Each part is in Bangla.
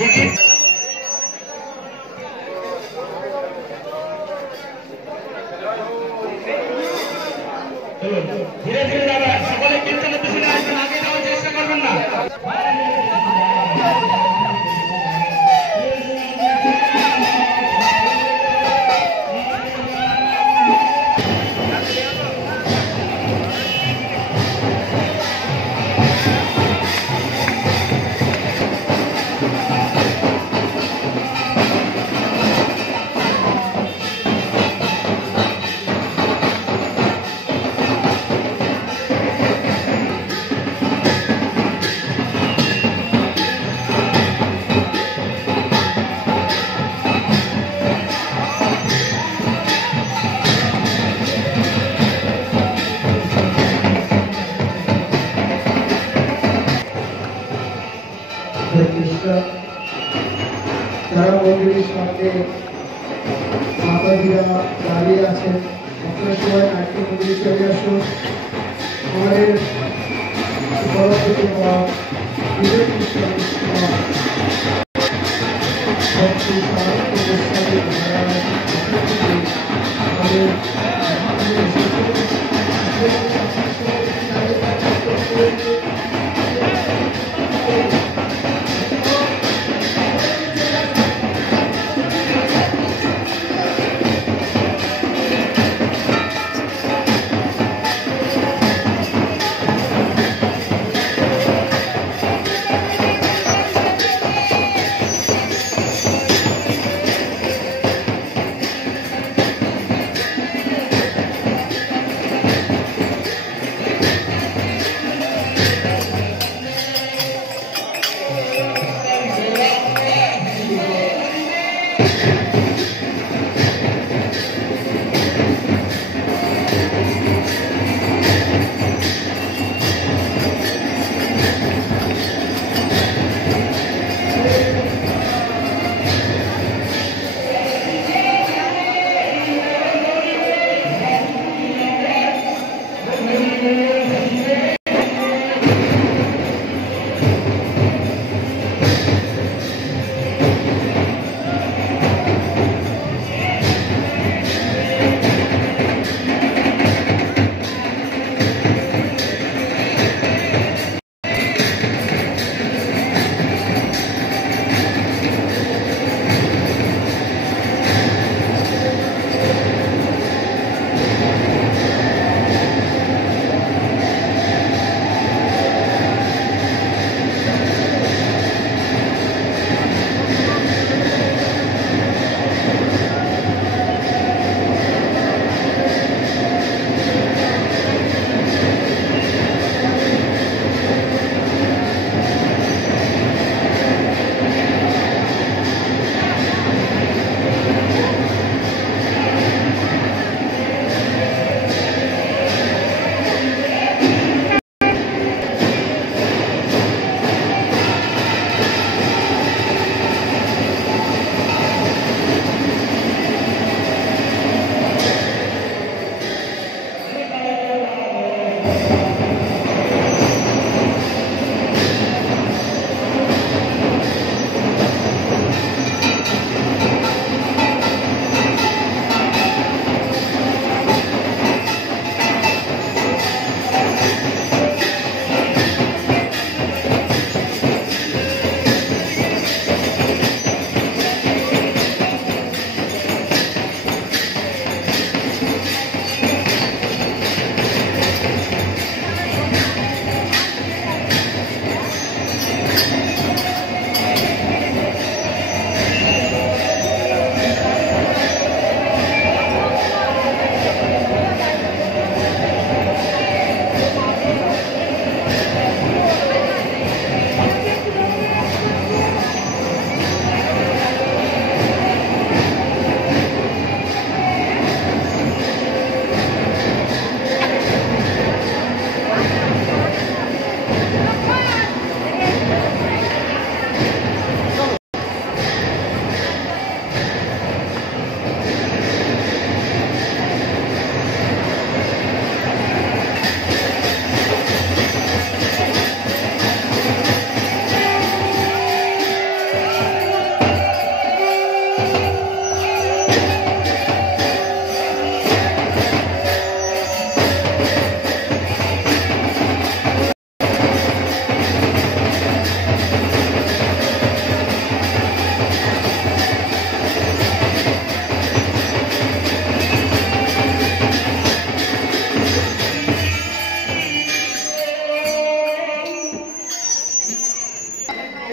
ধীরে ধীরে যাবে, সকলে কীর্তনের পিছনে আসবেন, আগে যাওয়ার চেষ্টা করবেন না। যারা মন্দিরের সামনে মাতাজিরা দাঁড়িয়ে আছেন, আপনারা সবাই নাট্য মন্দিরে চলে আসুন। আমাদের সরস্বতী মা বিজয় কৃষ্ণ ভক্তি সাহিত্য গোস্বামী মহারাজ আমাদের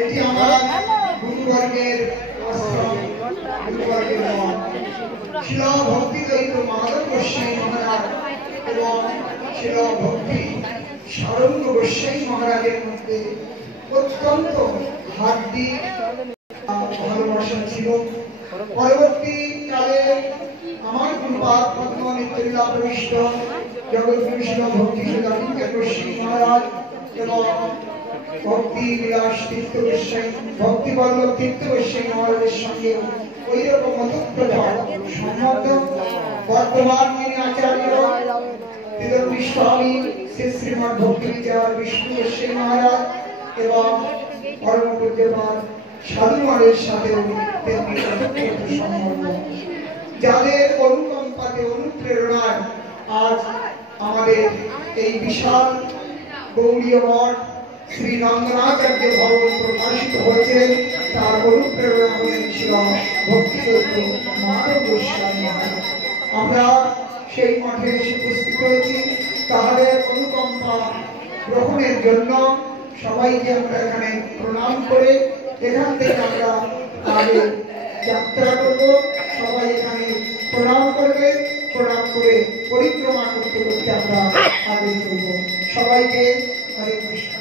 এটি আমার গুরুবর্গের আশ্রম, গুরুবর্গের মঠ। শিল ভক্তি দৈত মাধব গোস্বামী মহারাজ এবং শিল ভক্তি সারঙ্গ গোস্বামী মহারাজের মধ্যে অত্যন্ত হার্দিক ভালোবাসা ছিল। পরবর্তীকালে আমার গুরুপাদ পদ্ম নিত্যলীলা প্রবিষ্ট জগৎগুরু শিল ভক্তি সুদানিকা গোস্বামী মহারাজ এবং ভক্তি বিলাস তীর্থ গোস্বামী, ভক্তি বল্লভ তীর্থ গোস্বামী মহারাজের সঙ্গে ওই রকম অতপ্রচার সম্বন্ধ। বর্তমান যিনি আচার্য তিলকী স্বামী শ্রী শ্রীমৎ ভক্তি বিচার বিষ্ণু গোস্বামী মহারাজ এবং পরম পূজ্যপাদ সাধু মহারাজের সাথে সম্বন্ধ, যাদের অনুকম্পাতে অনুপ্রেরণায় আজ আমাদের এই বিশাল গৌড়ীয় মঠ শ্রী নন্দনাচার্য ভবন প্রকাশিত হয়েছে। তার অনুপ্রেরণা হলেন ছিল ভক্তি দৈত মাধব গোস্বামী মহারাজ। আমরা সেই মঠে এসে উপস্থিত হয়েছি তাহাদের অনুকম্পা গ্রহণের জন্য। সবাইকে আমরা এখানে প্রণাম করে এখান থেকে আমরা আগে যাত্রা করব। সবাই এখানে প্রণাম করবে, প্রণাম করে পরিক্রমা করতে করতে আমরা আগে চলব। সবাইকে হরে কৃষ্ণ।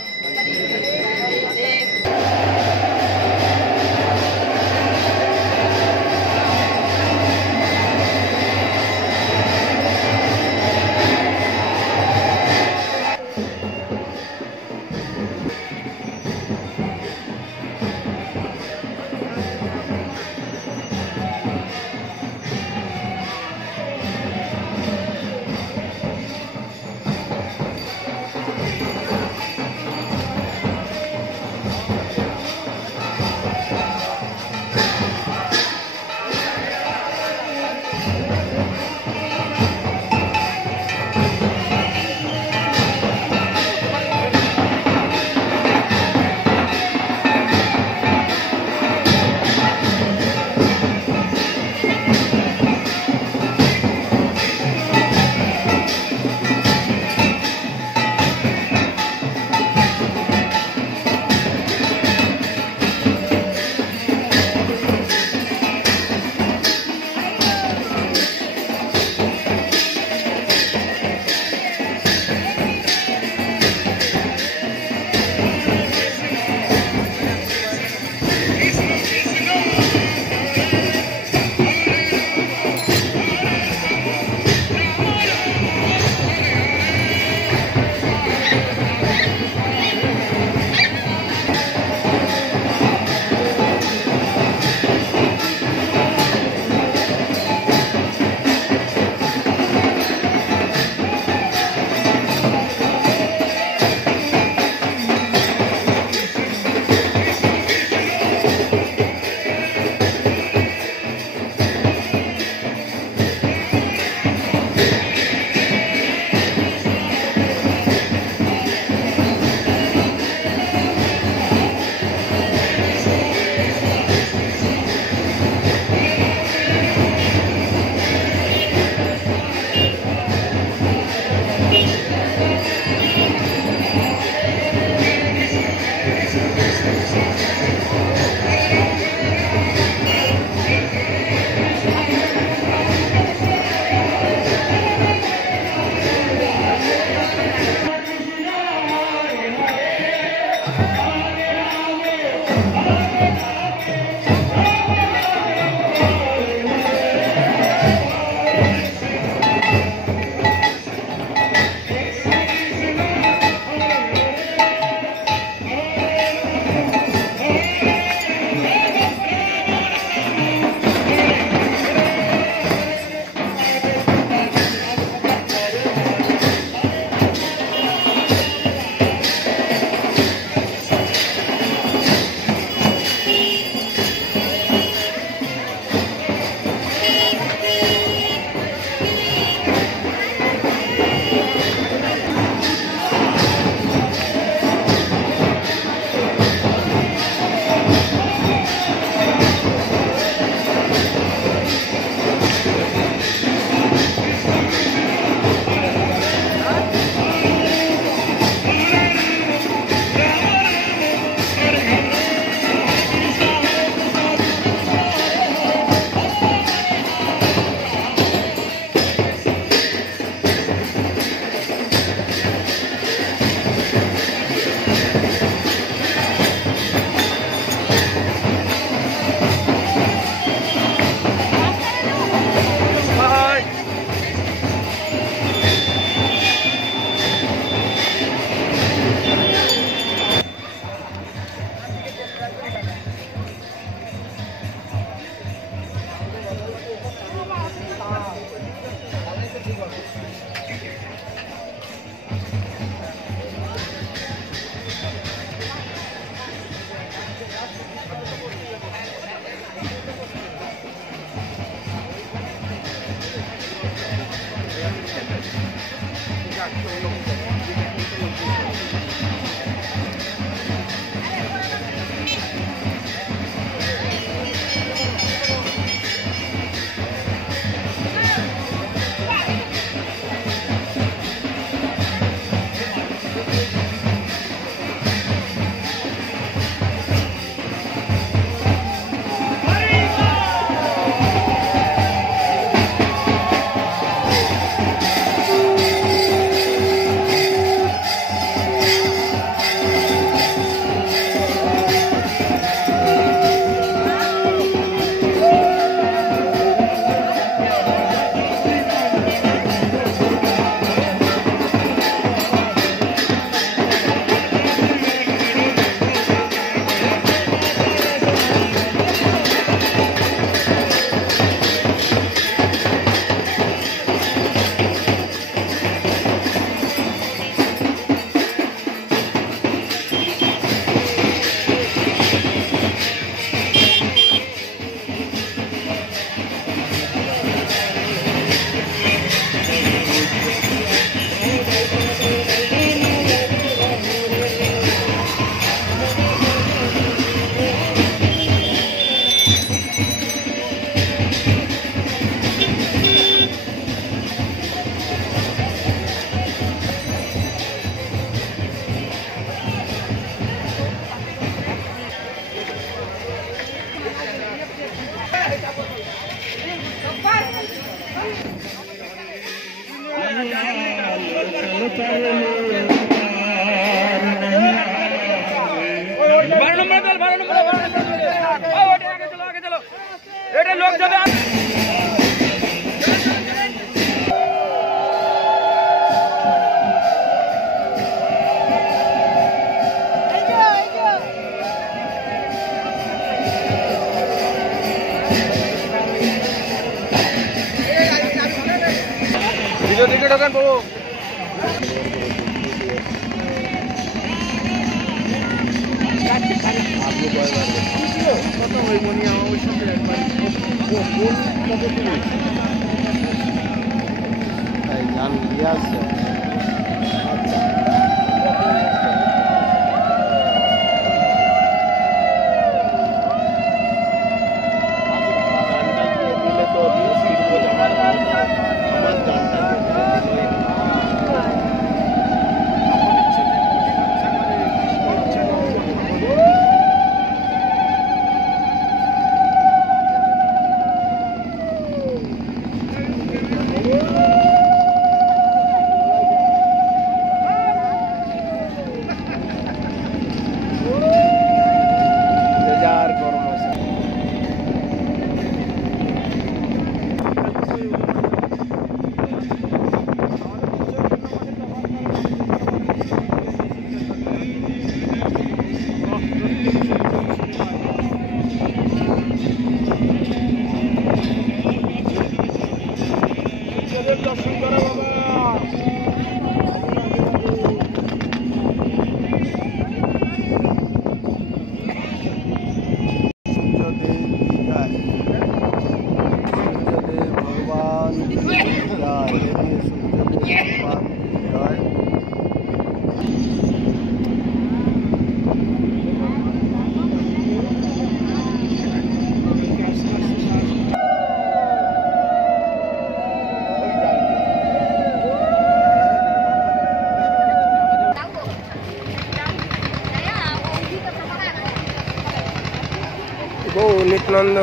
নিত্যানন্দ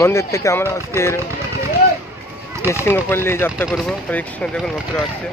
মন্দির থেকে আমরা আজকের নৃসিংহপল্লী যাত্রা করবো। হরে কৃষ্ণ, দেখুন ভক্তরা আসছে।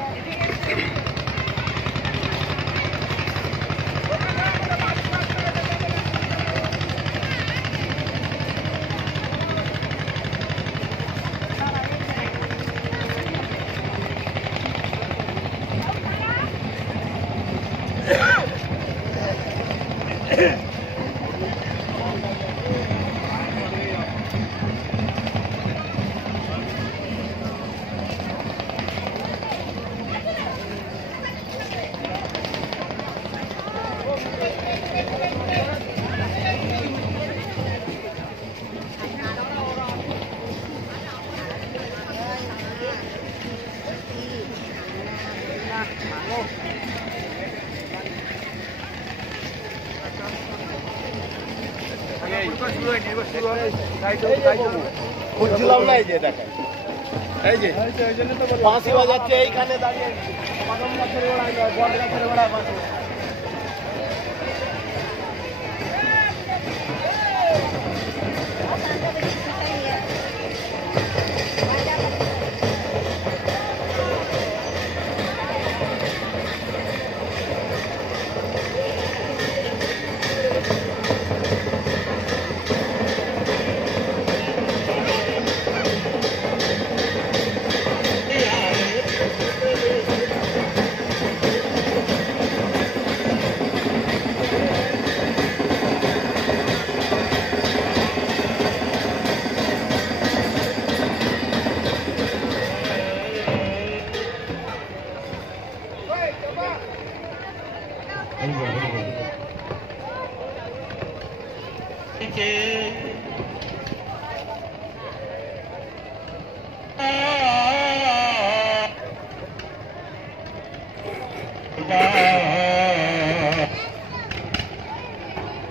বুঝছিলাম না এই যে দেখেন এই যে ফাঁসি বাজাচ্ছে এইখানে দাঁড়িয়ে কদম গাছের গোড়ায় বট গাছের গোড়ায় ফাঁসি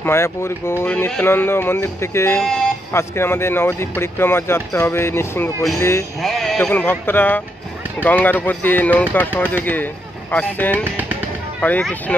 মায়াপুর গৌর নিত্যানন্দ মন্দির থেকে আজকে আমাদের নবদ্বীপ পরিক্রমা যাত্রা হবে নৃসিংহপল্লী। যখন ভক্তরা গঙ্গার উপর দিয়ে নৌকা সহযোগে আসছেন। হরে কৃষ্ণ।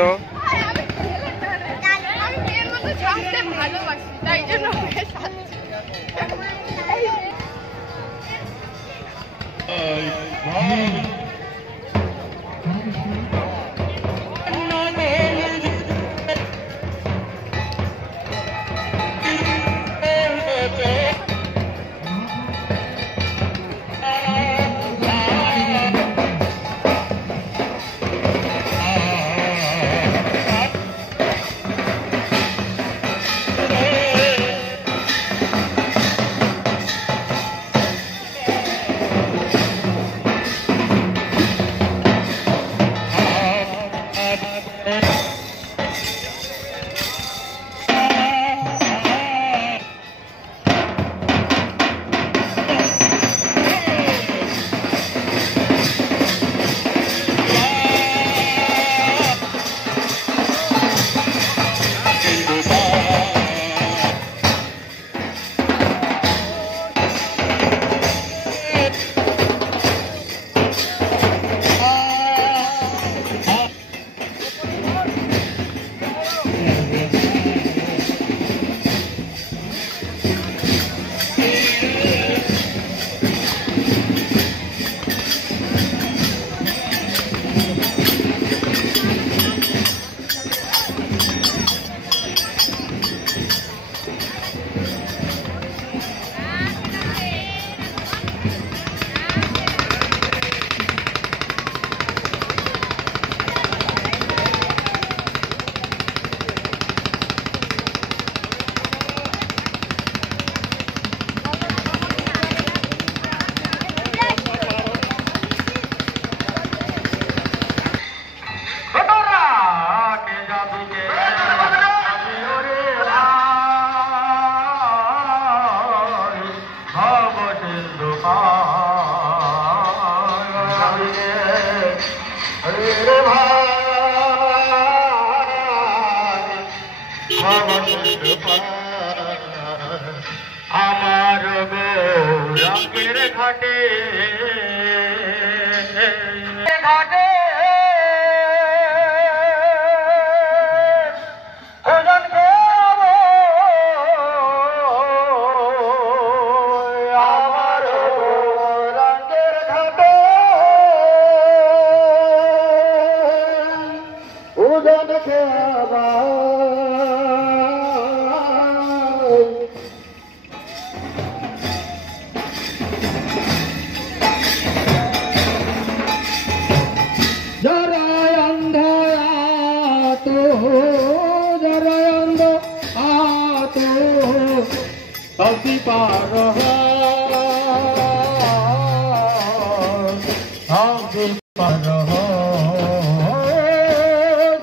আমার গৌরাঙ্গের ঘাটে ঘাটে ভোজন করব আমার গৌরাঙ্গের ঘাটে ভোজন খাওয়া अभी पार अभी पार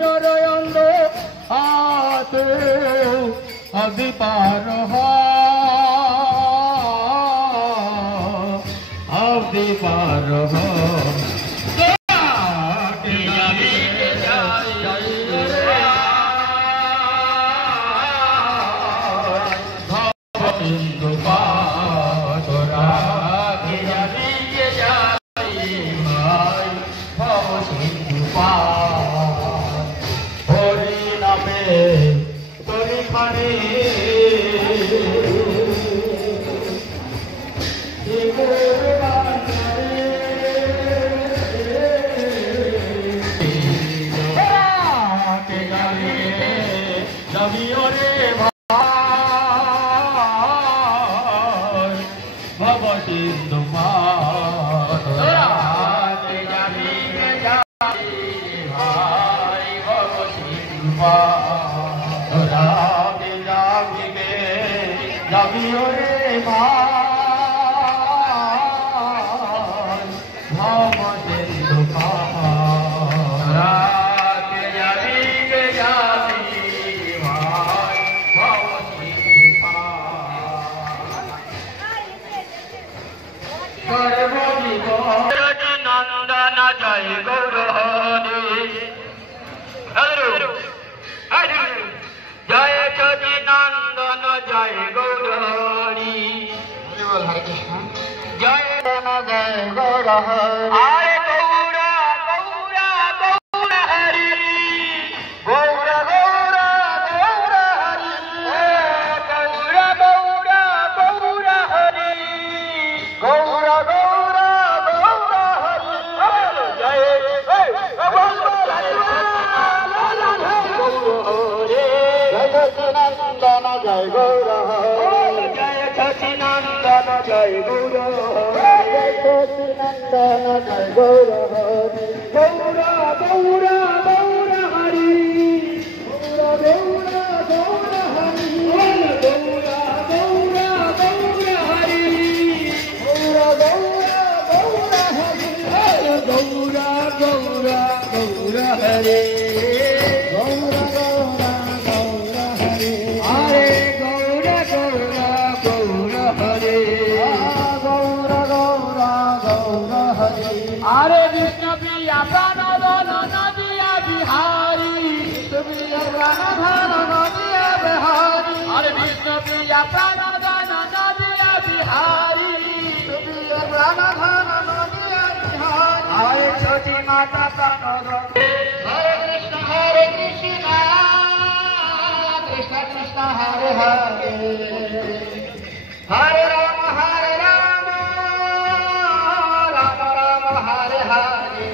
जरयंद आते अभी पार अभी पार ছাড়ে নন্দন জয় গৌর হরি জয় চি নন্দন জয় গৌর হরি জয় জয় গৌর হরি গৌরা গৌরা গৌর হরি গৌরা গৌরা গৌর হরি গৌরা গৌরা গৌর হরি গৌরা গৌরা গৌর হরি জয় নন্দন জয় গৌর জয় সচিনন্দন জয় গৌর জয় সচিনন্দন জয় Gour Gaura Gaura Gour Hari Gaura Gaura Gour Hari Gaura Gaura Gour Hari Gaura Gaura Gour Hari Gaura Gaura Gour Hari Hare Krishna Priya Pranadhana Nadiya Bihari Priya Pranadhana Nadiya Bihari Hare Krishna Priya Pranadhana Nadiya Bihari Priya Pranadhana Nadiya Bihari Hare Choti Mata Pranadhana Hare Krishna Krishna Krishna Hare Hare Hare Rama Hare Rama Rama Rama Hare Hare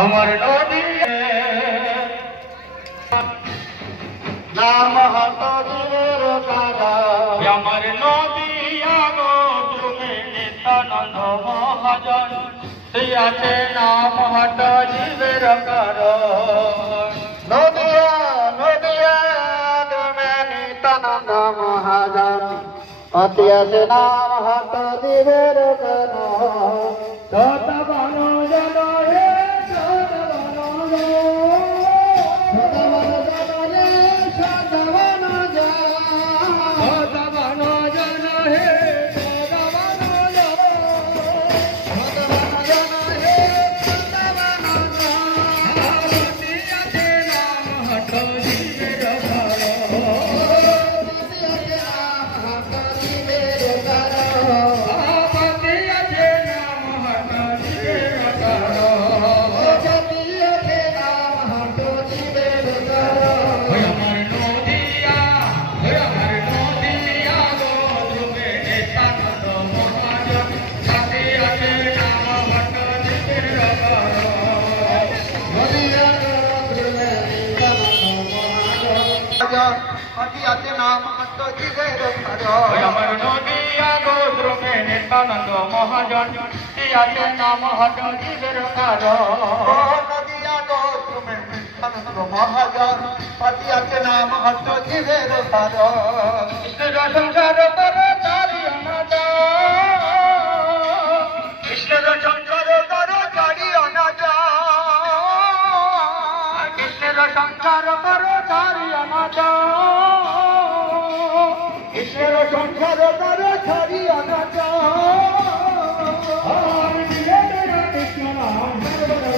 Amar Nodi Nama Hato Jivero Kara Amar Nodi Ago Tume Nitananda Mahajan Siyate Nama Hato Jivero Kara Nodiya Nodiya Tume Nitananda Mahajan Atiyase Nama Hato Jivero Kara Sota Bano Jano He Sota Bano Jano Sota Bano Jano Sota Bano Jano He Sota Bano Jano Sota Bano Jano He Sota Bano Jano Atiyase Nama Hato Jivero Kara Atiyase Nama Hato Jivero Kara Atiyase Nama Hato Jivero Kara Amar Nodiya Godru Me Nitananda Mahajan Atiyase Nama Hato Jivero Kara Nodiya Godru Me Nitananda Mahajan Atiyase Nama Hato Jivero Kara Krishna Shankar Kara Tari Anada Krishna Shankar Kara Tari Anada Krishna Shankar Kara Tari Anada Krishna Shankar Kara Tari Anada Hare Krishna Hare Krishna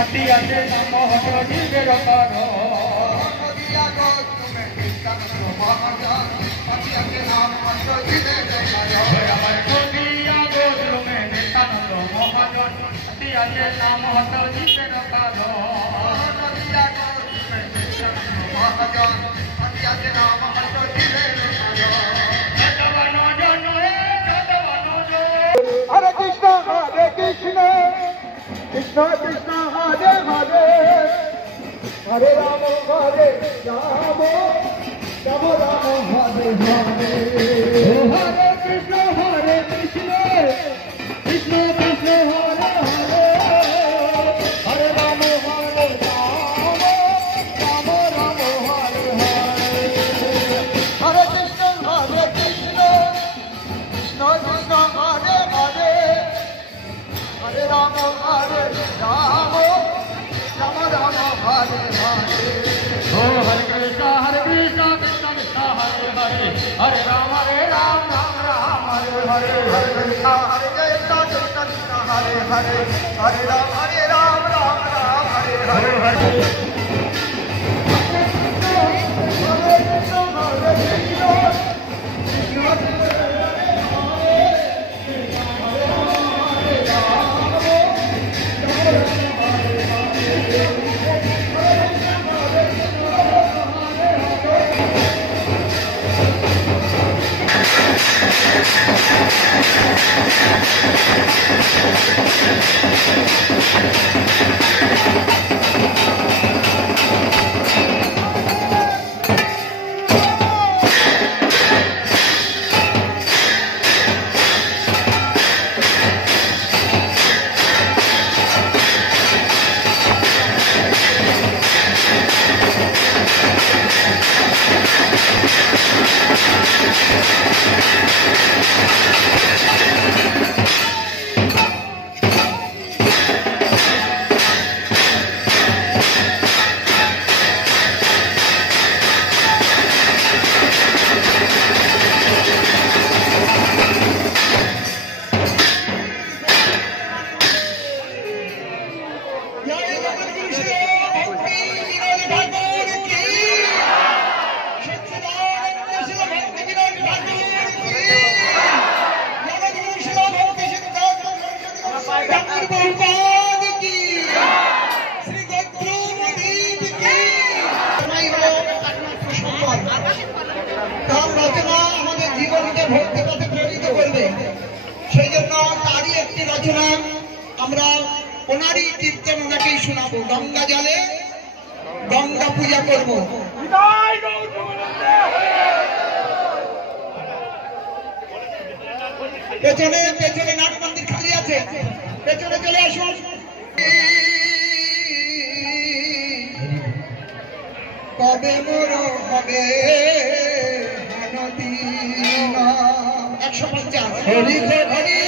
Atiyase Nama Hato Jivero Kara Nityananda মহাজন পাপিয়াকে নাম হস্ত জীবের কারণ আমার নদিয়া গোত্রমে নিত্যানন্দ মহাজন পাপিয়াকে নাম হস্ত জীবের কারণ নদিয়া গোত্রমে নিত্যানন্দ মহাজন পাপিয়াকে নাম হস্ত জীবের কারণ হরে কৃষ্ণ কৃষ্ণ কৃষ্ণ হরে হরে হরে রাম হরে রাম রাম রাম হরে হরে হরে কৃষ্ণ কৃষ্ণ কৃষ্ণ হরে হরে হরে রাম হরে রাম রাম রাম হরে হরে হরে কৃষ্ণ কৃষ্ণ কৃষ্ণ কৃষ্ণ হরে হরে হরে রাম হরে রাম রাম রাম হরে হরে ओ हरे कृष्ण कृष्ण कृष्ण हरे हरे हरे राम राम राम हरे हरे हरे कृष्ण हरे कृष्ण कृष्ण कृष्ण हरे हरे हरे राम राम राम हरे हरे हरे সেই জন্য তারই একটি রচনা আমরা ওনারই কীর্তন ওনাকেই শোনাবো। গঙ্গা জলে গঙ্গা পূজা করবো। পেছনে পেছনে নাট মন্দির খালি আছে, পেছনে চলে আসুন। কবে মোর হবে 150 হরি হরি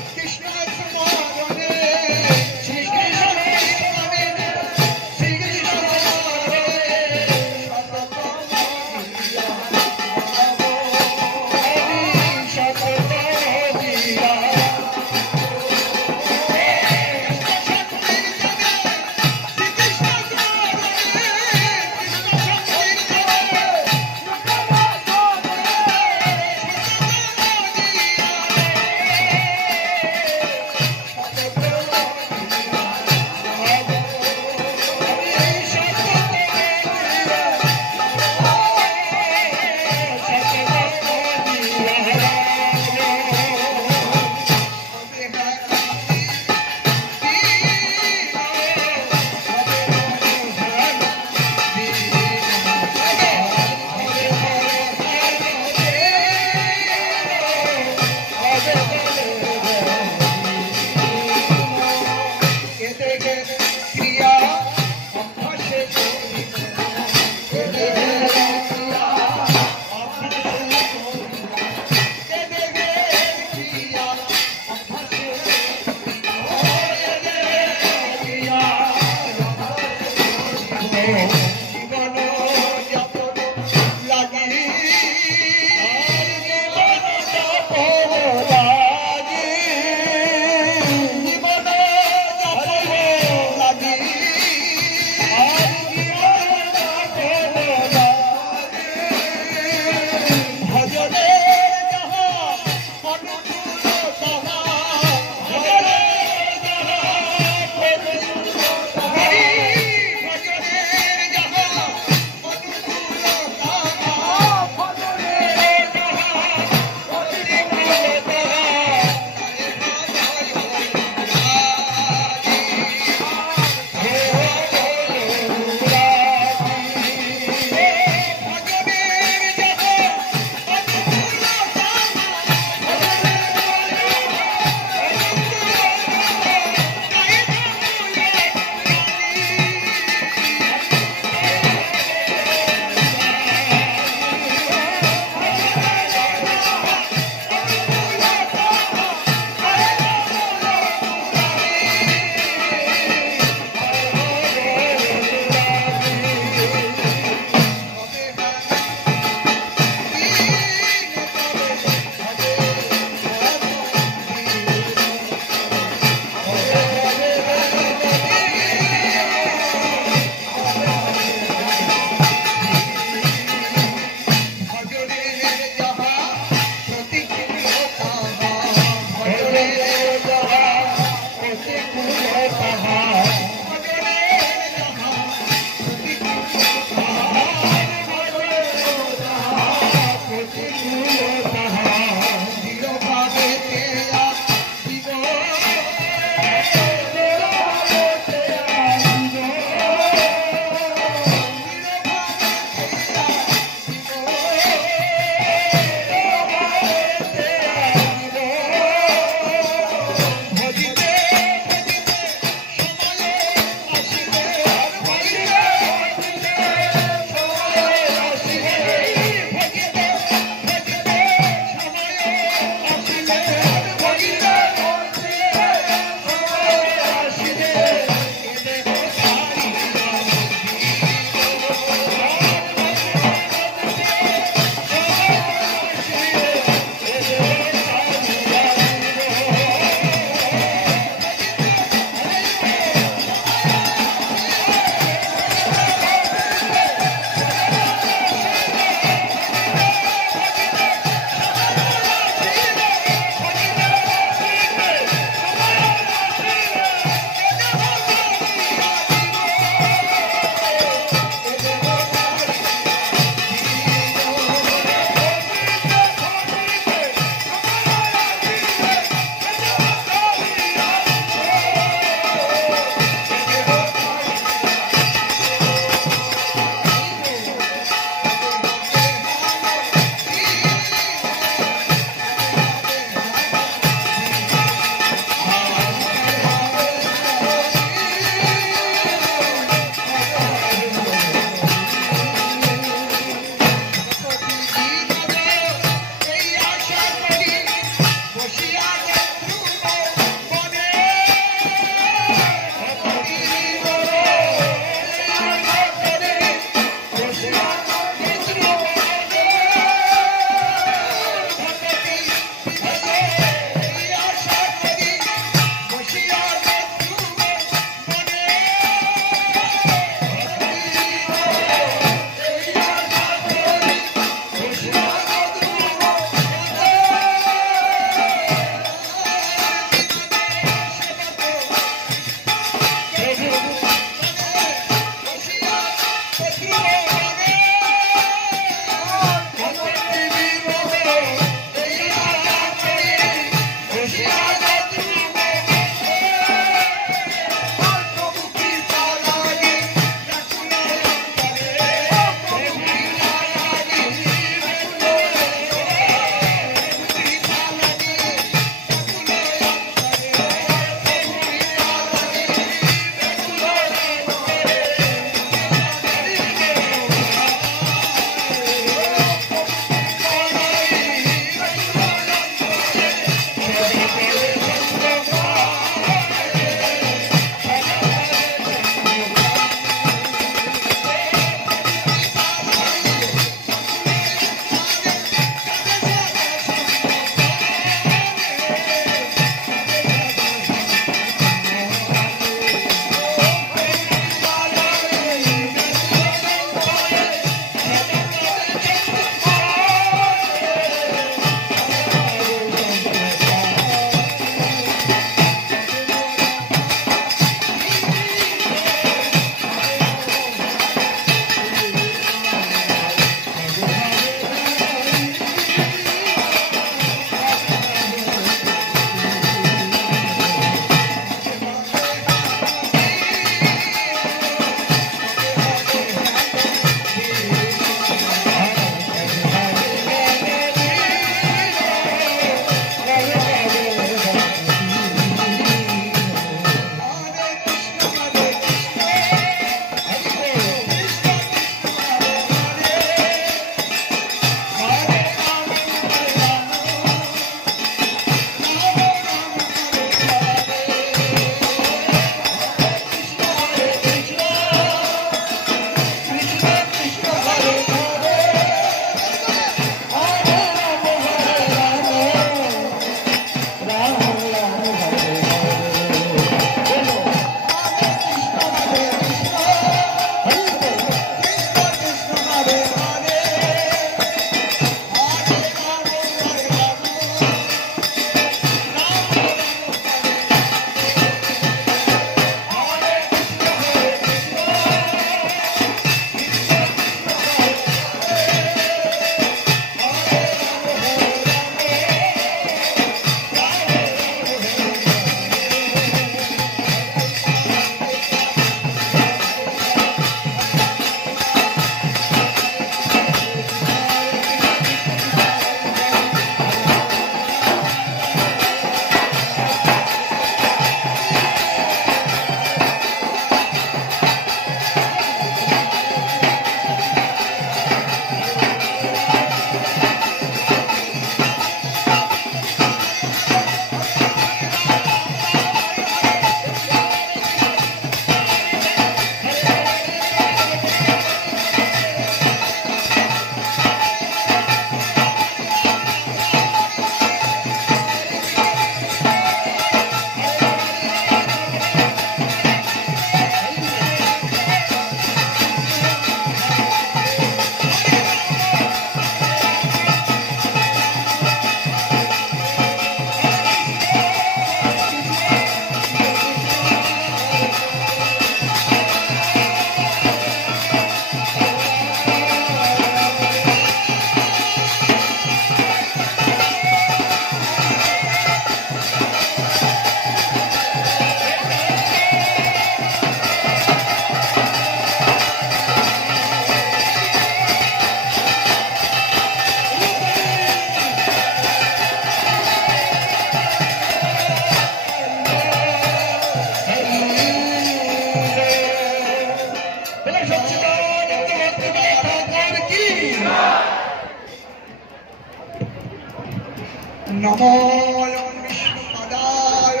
নমোऽयं বিষ্ণুপদায়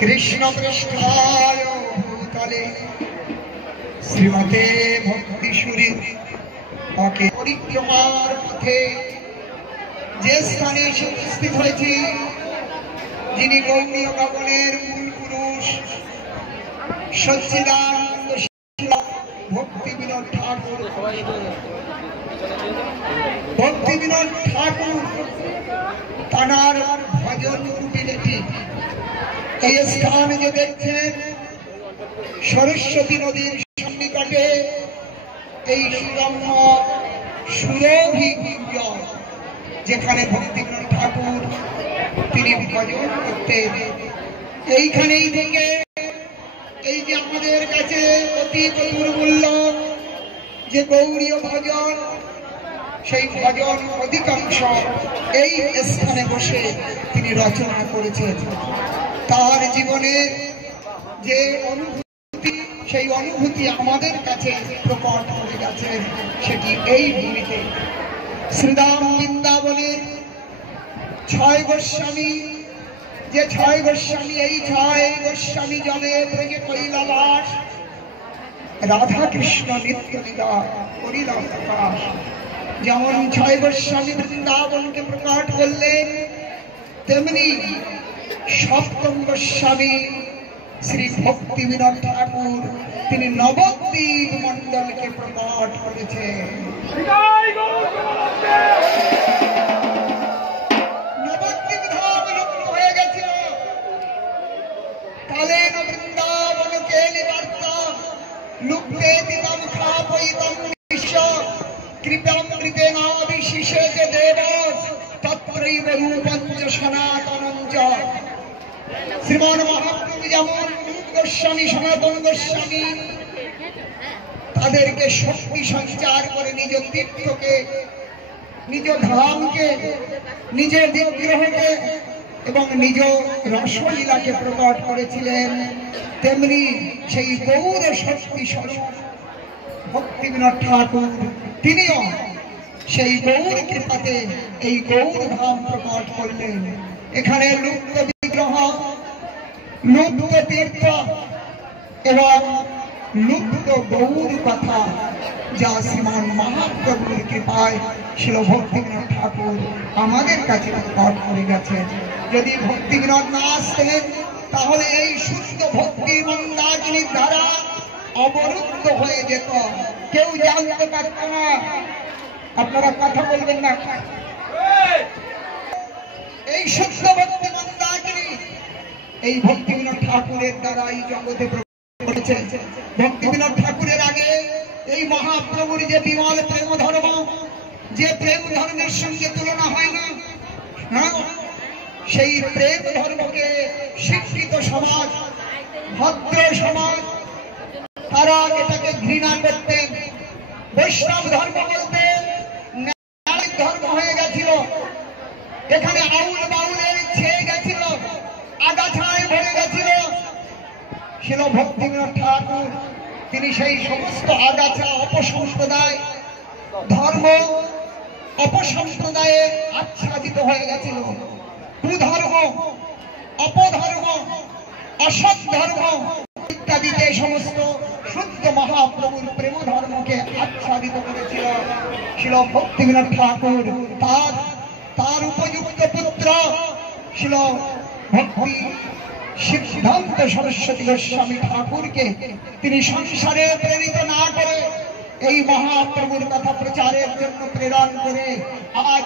কৃষ্ণপৃষ্ঠায় ভূতলে শ্রীমতে ভক্তিসুরী ওকে পরিক্রমার পথে যে স্থানে এসে উপস্থিত হয়েছি, যিনি গৌড়ীয় গগনের মূল পুরুষ সচ্চিদানন্দ ভক্তি বিনোদ ঠাকুর। ভক্তি বিনোদ ঠাকুর তানার ভজন রূপিলেটি এই স্থান যে দেখছেন সরস্বতী নদীর সন্নিকটে এই সুরম্য সুরভি কুঞ্জ, যেখানে ভক্তি বিনোদ ঠাকুর তিনি ভজন করতেন। এইখানেই থেকে এই যে আমাদের কাছে অতি দুর্মূল্য যে গৌড়ীয় ভজন, সেই ভজন অধিকাংশ এই স্থানে বসে তিনি রচনা করেছেন। তার জীবনের যে অনুভূতি, সেই অনুভূতি আমাদের কাছে প্রকট হয়ে গেছে, সেটি এই ভূমিতে। শ্রীরাম বৃন্দাবনের 6 গোস্বামী, যে 6 গোস্বামী, এই 6 গোস্বামী জনে ব্রজে কৈলাস, রাধা কৃষ্ণ নিত্য লীলা করিল প্রকাশ। যেমন 6 গোস্বামী বৃন্দাবনকে প্রকট করলেন, তেমনি 7ম গোস্বামী শ্রী ভক্তি বিনোদ ঠাকুর তিনি নবদ্বীপ মন্ডলকে প্রকট করেছেন। নবদ্বীপ ধাম লুপ্ত হয়ে গেছিল, কালেন বৃন্দাবনকে নিবার্তা লুপ্তে দিতম খাপয়িতম বিশ্ব কৃপামৃতেনাভিষিষেত দেবস তত্রৈব রূপং চ সনাতনং চ। শ্রীমান মহাপ্রভু যেমন গোস্বামী, সনাতন গোস্বামী তাদেরকে শক্তি সঞ্চার করে নিজ তীর্থকে, নিজ ধামকে, নিজের বিগ্রহকে এবং নিজ রসলীলাকে প্রকট করেছিলেন, তেমনি সেই গৌর শক্তি স্বরূপ ভক্তি বিনোদ ঠাকুর তিনিও সেই গৌর কৃপাতে এই গৌর ধাম প্রকট করলেন। এখানে লুপ্ত বিগ্রহ, লুপ্ত তীর্থ এবং লুপ্ত গৌর কথা, যা শ্রীমান মহাপ্রভুর কৃপায় শিল ভক্তি বিনোদ ঠাকুর আমাদের কাছে প্রকট করে গেছেন। যদি ভক্তি বিনোদ না আসতেন, তাহলে এই শুদ্ধ ভক্তি মন্দাকিনীর দ্বারা অবরুদ্ধ হয়ে যেত, কেউ জানতে পারত না। আপনারা কথা বলবেন না। এই শুদ্ধ ভক্তি মন্দাকিনী এই ভক্তি বিনোদ ঠাকুরের দ্বারা এই জগতে করেছে। ভক্তি বিনোদ ঠাকুরের আগে এই মহাপ্রভুর যে বিমল প্রেম ধর্ম, যে প্রেম ধর্মের সঙ্গে তুলনা হয় না, সেই প্রেম ধর্মকে শিক্ষিত সমাজ, ভদ্র সমাজ, তারা এটাকে ঘৃণা করতেন। বৈষ্ণব ধর্ম বলতে ন্যায় ধর্ম হয়ে গেছিল, এখানে আউল বাউলের ছেয়ে গেছিল, আগাছায় ভরে গেছিল। শিল ভক্তি বিনোদ ঠাকুর তিনি সেই সমস্ত আগাছা, অপসম্প্রদায় ধর্ম, অপসম্প্রদায়ে আচ্ছাদিত হয়ে গেছিল। কুধর্ম, অপধর্ম, অসৎ ধর্ম ইত্যাদিতে সমস্ত শুদ্ধ মহাপ্রভুর প্রেম ধর্মকে আচ্ছাদিত করেছিল শিল ভক্তি বিনোদ ঠাকুর। তার উপযুক্ত পুত্র শিল ভক্তি সিদ্ধান্ত সরস্বতী গোস্বামী ঠাকুরকে তিনি সংসারে প্রেরিত না করে এই মহাপ্রভুর কথা প্রচারের জন্য প্রেরণ করে আজ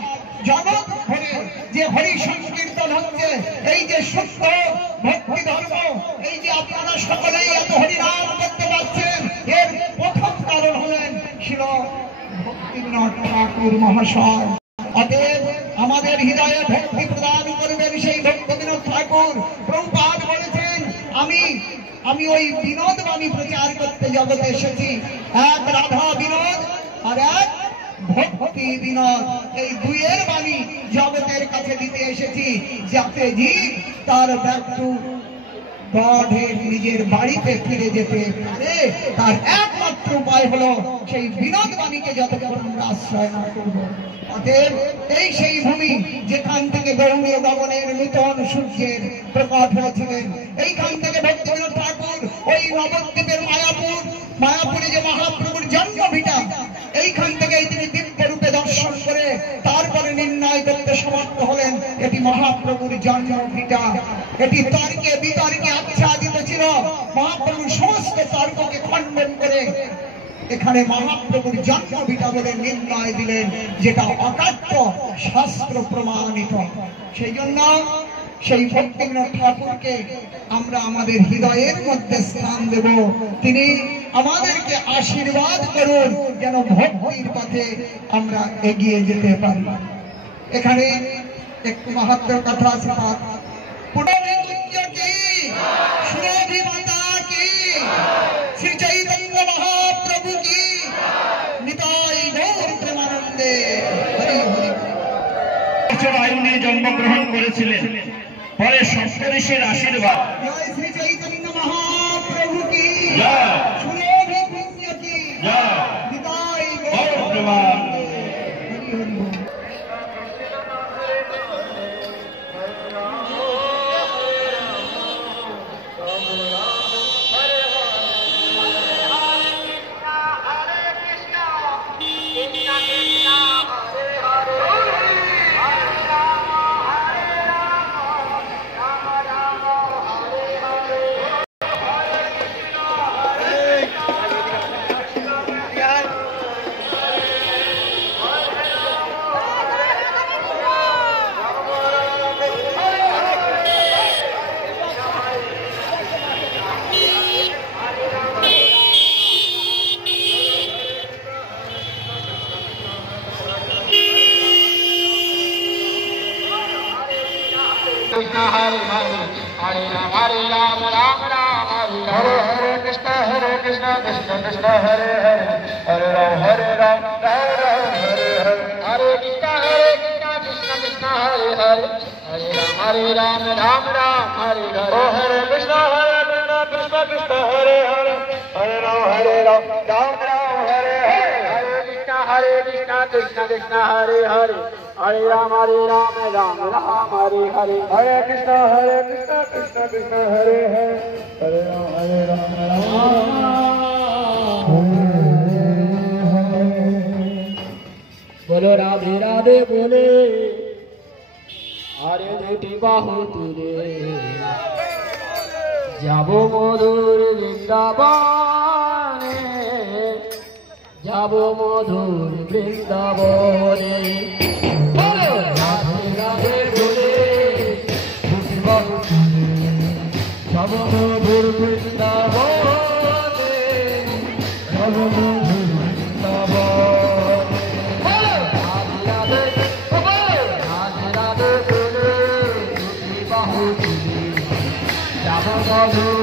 জগৎ ভরে যে হরি সংকীর্তন হচ্ছে, এই যে শুদ্ধ ভক্তি ধর্ম, এই যে আপনারা সকলেই এত হরিনাম করতে পারছেন, এর প্রথম কারণ হলেন শিল ভক্তি বিনোদ ঠাকুর মহাশয়। অতএব আমাদের হৃদয়ে ভক্তি প্রদান করবেন সেই ভক্তি বিনোদ ঠাকুর। প্রভুপাদ বলেছেন, আমি ওই বিনোদ বাণী প্রচার করতে জগতে এসেছি। এক রাধা বিনোদ আর এক ভক্তি বিনোদ, এই দুইয়ের বাণী জগতের কাছে দিতে এসেছি, যাতে জীব তার ব্যক্ত গডের নিজের বাড়িতে ফিরে যেতে পারে। তার একমাত্র উপায় হলো সেই বিনোদ বাণীকে যতক্ষণ আমরা আশ্রয় না করবো জগন্নাথের এই সেই ভূমি যেখান থেকে গৌরীয় গগনের নূতন সূর্যের প্রকট হয়েছিলেন। এইখান থেকে ভক্তিবিনোদ ঠাকুর ওই নবদ্বীপের মায়াপুরে যে মহাপ্রভুর জন্মভিটা, এইখান থেকে তিনি দিব্য রূপে দর্শন করে তারপরে নির্ণয় করতে সমর্থ হলেন এটি মহাপ্রভুর জন্মভিটা। এটি তর্কে বিতর্কে আচ্ছাদিত ছিল। মহাপ্রভুর সমস্ত তর্ককে খণ্ডন করে এখানে মহাপ্রভুর জন্মভিটা বলে নির্ণয় দিলেন, যেটা অকাট্য শাস্ত্র প্রমাণিত। সেই জন্য সেই ভক্তিবিনোদ ঠাকুরকে আমরা আমাদের হৃদয়ের মধ্যে স্থান দেব। তিনি আমাদেরকে আশীর্বাদ করুন যেন ভক্তির পথে আমরা এগিয়ে যেতে পারি। এখানে একটু মাহাত্ম্য কথা আছে। শ্রী চৈতন্য মহাপ্রভু কি নিতাই গৌর প্রেমানন্দে। আয়ু নিয়ে জন্মগ্রহণ করেছিলেন, পরে সপ্তঋষির আশীর্বাদ। শ্রী চৈতন্য মহাপ্রভু কি নিতাই গৌর প্রেমানন্দে। Krishna Hare Hare Hare Ram Hare Ram Ram Ram Hare Hare Hare Krishna Krishna Krishna Hare Hare Hare Ram Hare Ram Ram Ram Hare Hare Hare Krishna Krishna Krishna Hare Hare Hare Ram Hare Ram Ram Ram Hare Hare Hare Krishna Krishna Krishna Hare Hare Hare Ram Hare Ram Ram Ram Hare Hare Hare Krishna Krishna Krishna Hare Hare Hare Ram Ram Ram Hare Hare Hare Krishna Krishna Krishna Hare Hare Hare Ram बोलो राधे राधे बोले आरे दुटी बाहु तुले जाबो मधुर वृंदाबने जाबो मधुर वृंदाबने बोलो राधे राधे बोले दुटी बाहु तुले जाबो मधुर वृंदाबने जाबो मधुर वृंदाबने Mother